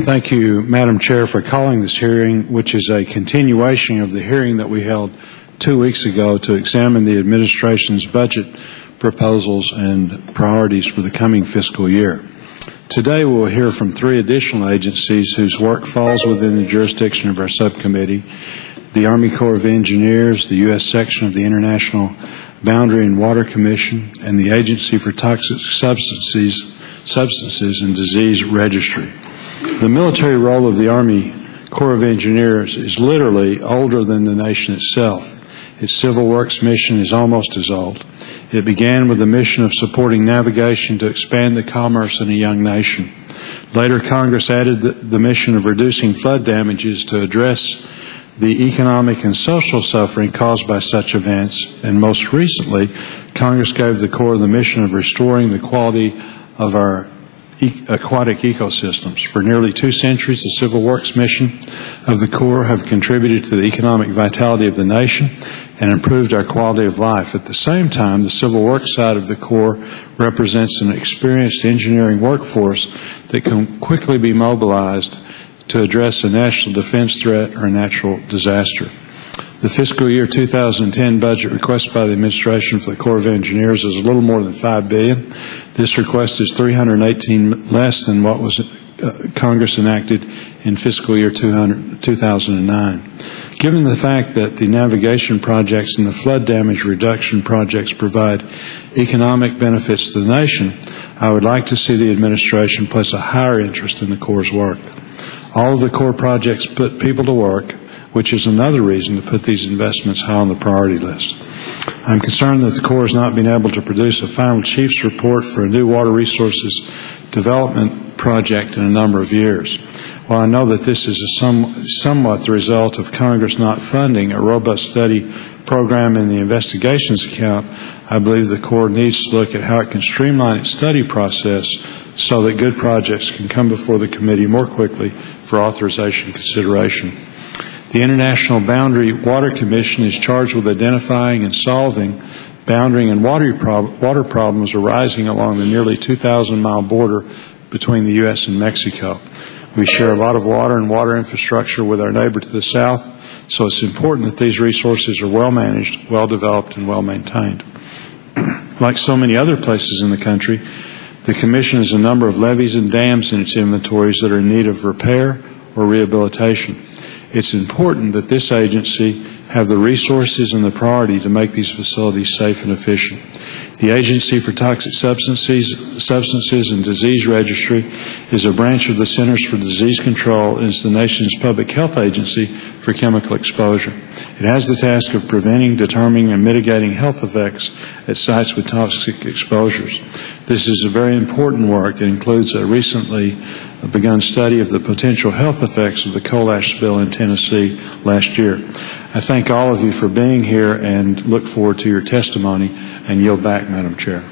Thank you, Madam Chair, for calling this hearing, which is a continuation of the hearing that we held 2 weeks ago to examine the administration's budget proposals and priorities for the coming fiscal year. Today we will hear from 3 additional agencies whose work falls within the jurisdiction of our subcommittee: the Army Corps of Engineers, the U.S. section of the International Boundary and Water Commission, and the Agency for Toxic Substances and Disease Registry. The military role of the Army Corps of Engineers is literally older than the nation itself. Its Civil Works mission is almost as old. It began with the mission of supporting navigation to expand the commerce in a young nation. Later, Congress added the mission of reducing flood damages to address the economic and social suffering caused by such events, and most recently, Congress gave the Corps the mission of restoring the quality of our aquatic ecosystems. For nearly 2 centuries, the Civil Works mission of the Corps have contributed to the economic vitality of the nation and improved our quality of life. At the same time, the Civil Works side of the Corps represents an experienced engineering workforce that can quickly be mobilized to address a national defense threat or a natural disaster. The fiscal year 2010 budget requested by the administration for the Corps of Engineers is a little more than $5 billion. This request is $318 less than what was Congress enacted in fiscal year 2009. Given the fact that the navigation projects and the flood damage reduction projects provide economic benefits to the nation, I would like to see the administration place a higher interest in the Corps' work. All of the Corps projects put people to work, which is another reason to put these investments high on the priority list. I'm concerned that the Corps has not been able to produce a final Chiefs report for a new water resources development project in a number of years. While I know that this is somewhat the result of Congress not funding a robust study program in the investigations account, I believe the Corps needs to look at how it can streamline its study process so that good projects can come before the committee more quickly for authorization consideration. The International Boundary Water Commission is charged with identifying and solving boundary and water problems arising along the nearly 2,000-mile border between the U.S. and Mexico. We share a lot of water and water infrastructure with our neighbor to the south, so it's important that these resources are well managed, well developed, and well maintained. Like so many other places in the country, the Commission has a number of levees and dams in its inventories that are in need of repair or rehabilitation. It's important that this agency have the resources and the priority to make these facilities safe and efficient. The Agency for Toxic Substances and Disease Registry is a branch of the Centers for Disease Control and is the nation's public health agency for chemical exposure. It has the task of preventing, determining, and mitigating health effects at sites with toxic exposures. This is a very important work. It includes a recently begun study of the potential health effects of the coal ash spill in Tennessee last year. I thank all of you for being here and look forward to your testimony, and yield back, Madam Chair.